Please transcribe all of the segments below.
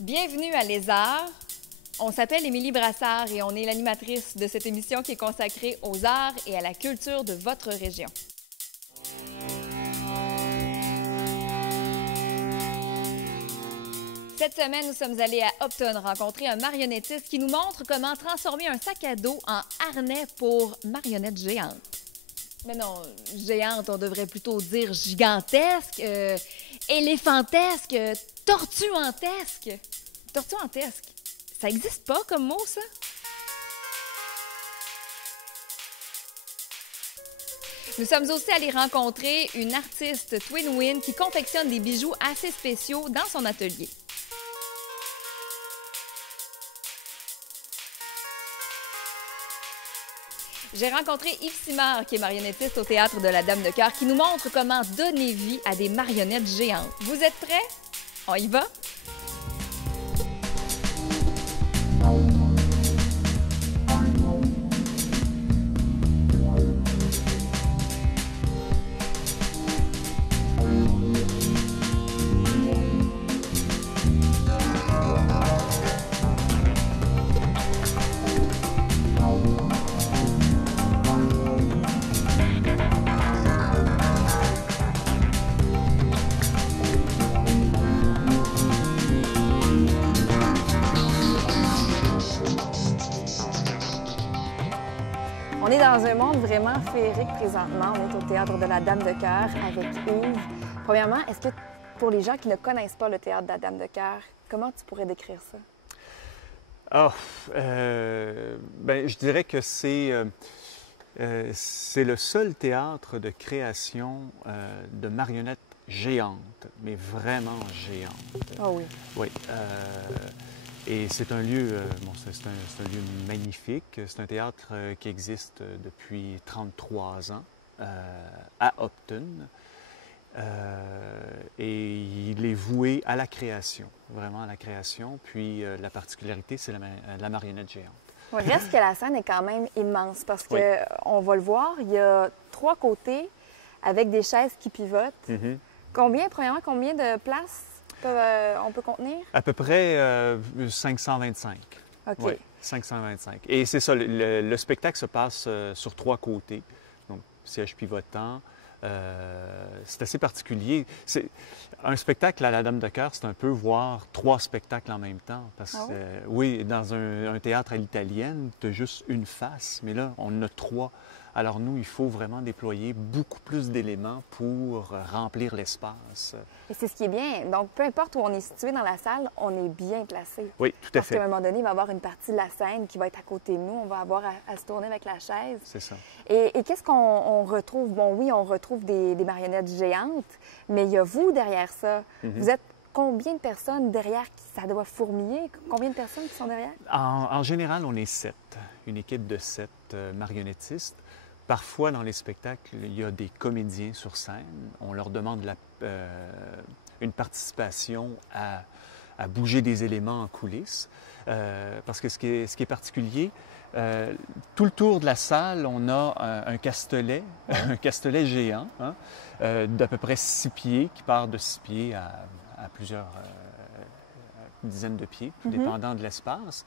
Bienvenue à Les Arts. On s'appelle Émilie Brassard et on est l'animatrice de cette émission qui est consacrée aux arts et à la culture de votre région. Cette semaine, nous sommes allés à Upton rencontrer un marionnettiste qui nous montre comment transformer un sac à dos en harnais pour marionnettes géantes. Mais non, géante, on devrait plutôt dire gigantesque, éléphantesque, tortuantesque. Tortuantesque, ça existe pas comme mot, ça? Nous sommes aussi allés rencontrer une artiste Twin Win qui confectionne des bijoux assez spéciaux dans son atelier. J'ai rencontré Yves Simard, qui est marionnettiste au Théâtre de la Dame de Cœur, qui nous montre comment donner vie à des marionnettes géantes. Vous êtes prêts? On y va? On est dans un monde vraiment féerique présentement. On est au Théâtre de la Dame de Cœur avec Yves. Premièrement, est-ce que pour les gens qui ne connaissent pas le Théâtre de la Dame de Cœur, comment tu pourrais décrire ça? Je dirais que c'est le seul théâtre de création de marionnettes géantes, mais vraiment géantes. Ah oui. Oui. Et c'est un lieu, c'est un lieu magnifique. C'est un théâtre qui existe depuis 33 ans à Upton. Et il est voué à la création, vraiment à la création. Puis la particularité, c'est la marionnette géante. Il reste que la scène est quand même immense parce que, Oui. on va le voir, il y a 3 côtés avec des chaises qui pivotent. Mm-hmm. Premièrement, combien de places on peut contenir? À peu près 525. OK. Oui, 525. Et c'est ça, le spectacle se passe sur 3 côtés. Donc, siège pivotant. C'est assez particulier. Un spectacle à la Dame de Cœur, c'est un peu voir 3 spectacles en même temps. Parce que, oui, dans un théâtre à l'italienne, tu as juste une face, mais là, on en a 3. Alors nous, il faut vraiment déployer beaucoup plus d'éléments pour remplir l'espace. Et c'est ce qui est bien. Donc, peu importe où on est situé dans la salle, on est bien placé. Oui, tout à Parce fait. qu'à un moment donné, il va y avoir une partie de la scène qui va être à côté de nous. On va avoir à se tourner avec la chaise. C'est ça. Et qu'est-ce qu'on retrouve? Bon, oui, on retrouve des marionnettes géantes, mais il y a vous derrière ça. Mm-hmm. Vous êtes combien de personnes derrière qui ça doit fourmiller? Combien de personnes qui sont derrière? En général, on est 7. Une équipe de 7 marionnettistes. Parfois, dans les spectacles, il y a des comédiens sur scène. On leur demande une participation à bouger des éléments en coulisses. Parce que ce qui est particulier, tout le tour de la salle, on a un castelet, un castelet géant, hein, d'à peu près 6 pieds, qui part de 6 pieds à plusieurs dizaines de pieds, tout dépendant de l'espace.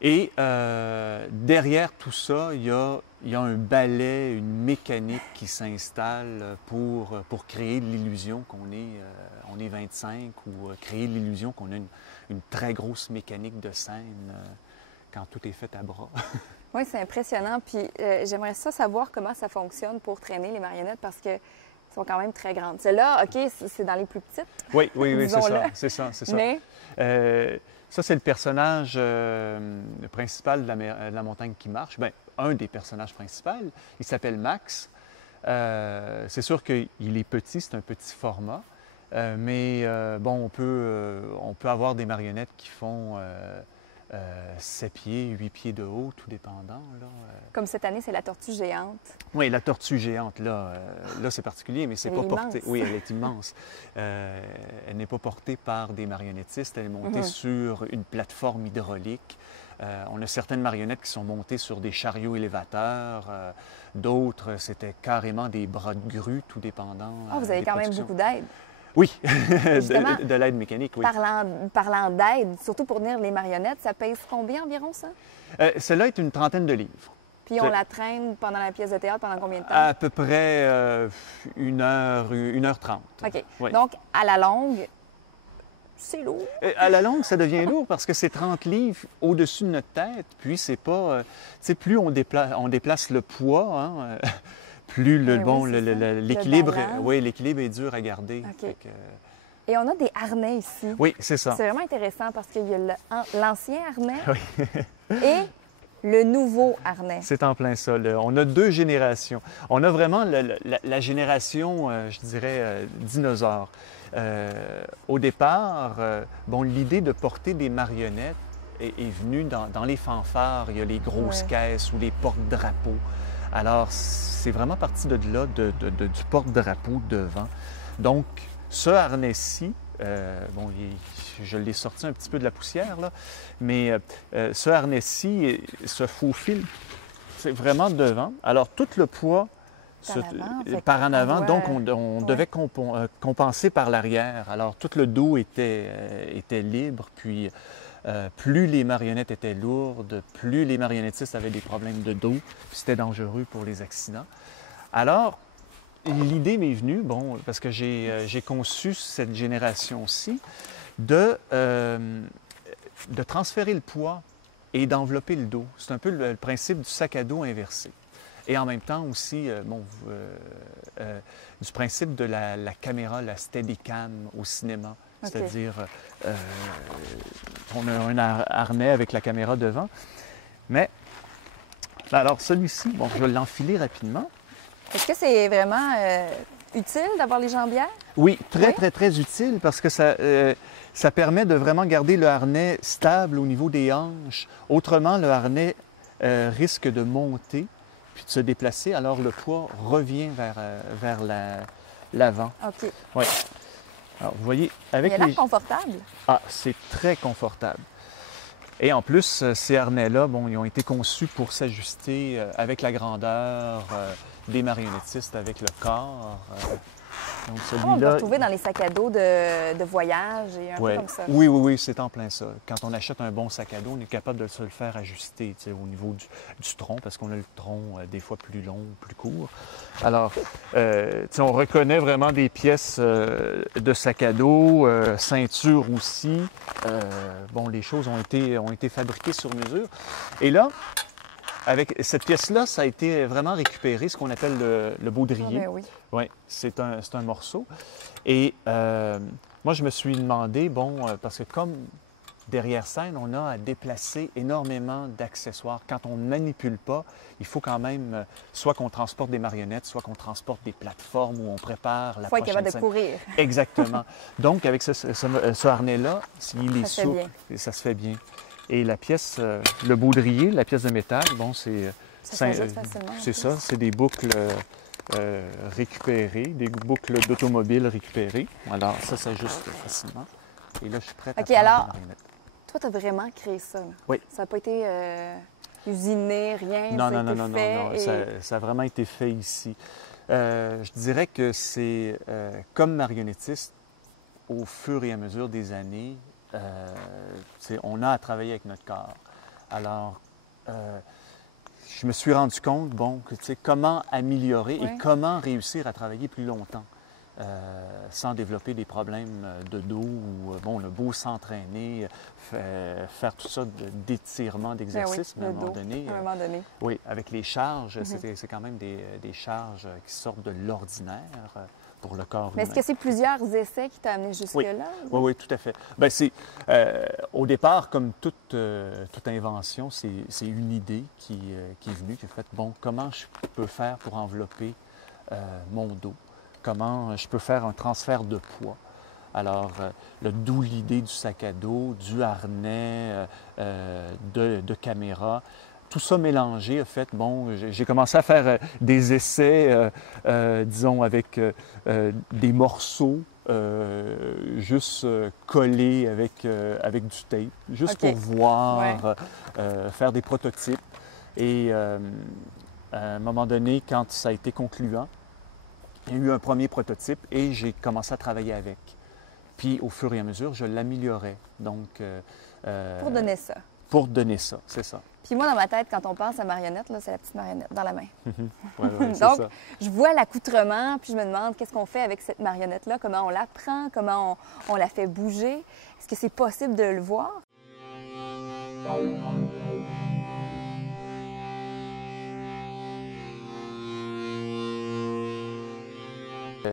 Et derrière tout ça, il y a un balai, une mécanique qui s'installe pour créer l'illusion qu'on est 25 ou créer l'illusion qu'on a une très grosse mécanique de scène quand tout est fait à bras. Oui, c'est impressionnant. Puis j'aimerais savoir comment ça fonctionne pour traîner les marionnettes parce que sont quand même très grandes. Celle-là, OK, c'est dans les plus petites. Oui, c'est ça. Mais... ça, c'est le personnage principal de la montagne qui marche. Bien, un des personnages principaux. Il s'appelle Max. C'est sûr qu'il est petit, c'est un petit format. Mais on peut avoir des marionnettes qui font 7 pieds, 8 pieds de haut, tout dépendant. Là. Comme cette année, c'est la tortue géante. Oui, la tortue géante, là c'est particulier, mais c'est pas porté. Oui, elle est immense. Elle n'est pas portée par des marionnettistes, elle est montée sur une plateforme hydraulique. On a certaines marionnettes qui sont montées sur des chariots élévateurs, d'autres, c'était carrément des bras de grue, tout dépendant. Ah, vous avez des quand même productions. beaucoup d'aide. Oui, Justement, de l'aide mécanique, oui. parlant d'aide, surtout pour tenir les marionnettes, ça pèse combien environ, ça? Celle-là est une trentaine de livres. Puis on la traîne pendant la pièce de théâtre pendant combien de temps? À peu près 1h30. OK. Oui. Donc, à la longue, c'est lourd. À la longue, ça devient lourd parce que c'est 30 livres au-dessus de notre tête. Puis c'est pas... tu sais, plus on déplace le poids, hein, plus Oui, c'est ça. l'équilibre... Le balance. Oui, l'équilibre est dur à garder. OK. Fait que, Et on a des harnais ici. oui, c'est ça. C'est vraiment intéressant parce qu'il y a l'ancien harnais Oui. et le nouveau harnais. C'est en plein ça. On a deux générations. On a vraiment la génération, je dirais, dinosaure. Au départ, bon, l'idée de porter des marionnettes est venue dans les fanfares. Il y a les grosses Ouais. caisses ou les porte-drapeaux. Alors, c'est vraiment parti de là, du porte-drapeau devant. Donc, ce harnais-ci, bon, je l'ai sorti un petit peu de la poussière, là, mais ce harnais-ci se faufile, c'est vraiment devant. Alors, tout le poids par en avant, donc on devait compenser par l'arrière. Alors, tout le dos était libre, puis plus les marionnettes étaient lourdes, plus les marionnettistes avaient des problèmes de dos, puis c'était dangereux pour les accidents. Alors, l'idée m'est venue, bon, parce que j'ai conçu cette génération-ci, de transférer le poids et d'envelopper le dos. C'est un peu le principe du sac à dos inversé. Et en même temps aussi, du principe de la caméra, la Steadicam au cinéma. OK. C'est-à-dire, on a un harnais avec la caméra devant. Mais, alors celui-ci, bon, je vais l'enfiler rapidement. Est-ce que c'est vraiment utile d'avoir les jambières? Oui, très, Oui? très, très utile parce que ça permet de vraiment garder le harnais stable au niveau des hanches. Autrement, le harnais risque de monter puis de se déplacer, alors le poids revient vers l'avant. OK. Oui. Alors, vous voyez, avec Il a l'air confortable. Ah, c'est très confortable. Et en plus, ces harnais-là, bon, ils ont été conçus pour s'ajuster avec la grandeur des marionnettistes, avec le corps. Donc On peut celui-là... retrouver dans les sacs à dos de voyage et un peu Ouais. comme ça. Oui, oui, oui, c'est en plein ça. Quand on achète un bon sac à dos, on est capable de se le faire ajuster tu sais, au niveau du tronc, parce qu'on a le tronc des fois plus long, plus court. Alors, tu sais, on reconnaît vraiment des pièces de sac à dos, ceinture aussi. Bon, les choses ont été fabriquées sur mesure. Et là, avec cette pièce-là, ça a été vraiment récupéré, ce qu'on appelle le baudrier. Ah, ben oui. Oui, c'est un morceau. Et moi, je me suis demandé, bon, parce que comme derrière scène, on a à déplacer énormément d'accessoires. Quand on ne manipule pas, il faut quand même, soit qu'on transporte des marionnettes, soit qu'on transporte des plateformes où on prépare la Il faut être prochaine capable de scène. courir. Exactement. Donc, avec ce harnais-là, il est Ça se fait souple bien. et ça se fait bien. Et la pièce, le baudrier, la pièce de métal, bon, c'est... Ça s'ajuste facilement, en C'est plus. ça, c'est des boucles récupérées, des boucles d'automobile récupérées. Alors, ça s'ajuste facilement. Et là, je suis prête à OK, faire alors, des marionnettes. toi, tu as vraiment créé ça. Là. Oui. Ça n'a pas été usiné, rien. Non, ça a non, été non, non, fait non, et- ça a vraiment été fait ici. Je dirais que c'est comme marionnettiste, au fur et à mesure des années, on a à travailler avec notre corps. Alors, je me suis rendu compte, bon, que comment améliorer Oui. et comment réussir à travailler plus longtemps sans développer des problèmes de dos ou, bon, le beau s'entraîner, faire tout ça d'étirement, Ben oui, d'exercice, mais à un le moment dos, donné, à un moment donné. oui, avec les charges, c'est quand même des charges qui sortent de l'ordinaire pour le corps Mais humain. est-ce que c'est plusieurs essais qui t'ont amené jusque-là? Oui, oui, tout à fait. Bien, au départ, comme toute invention, c'est une idée qui est venue, qui a fait, bon, comment je peux faire pour envelopper mon dos? Comment je peux faire un transfert de poids? Alors, d'où l'idée du sac à dos, du harnais, de caméra. Tout ça mélangé a fait, bon, j'ai commencé à faire des essais, disons, avec des morceaux juste collés avec du tape, juste OK. pour voir, faire des prototypes. Et à un moment donné, quand ça a été concluant, Il y a eu un premier prototype et j'ai commencé à travailler avec. Puis au fur et à mesure, je l'améliorais. Donc, Pour donner ça. pour donner ça, c'est ça. Puis moi, dans ma tête, quand on pense à marionnette, là, c'est la petite marionnette dans la main. Ouais, c'est Donc, ça. je vois l'accoutrement, puis je me demande qu'est-ce qu'on fait avec cette marionnette-là, comment on la prend, comment on la fait bouger. Est-ce que c'est possible de le voir?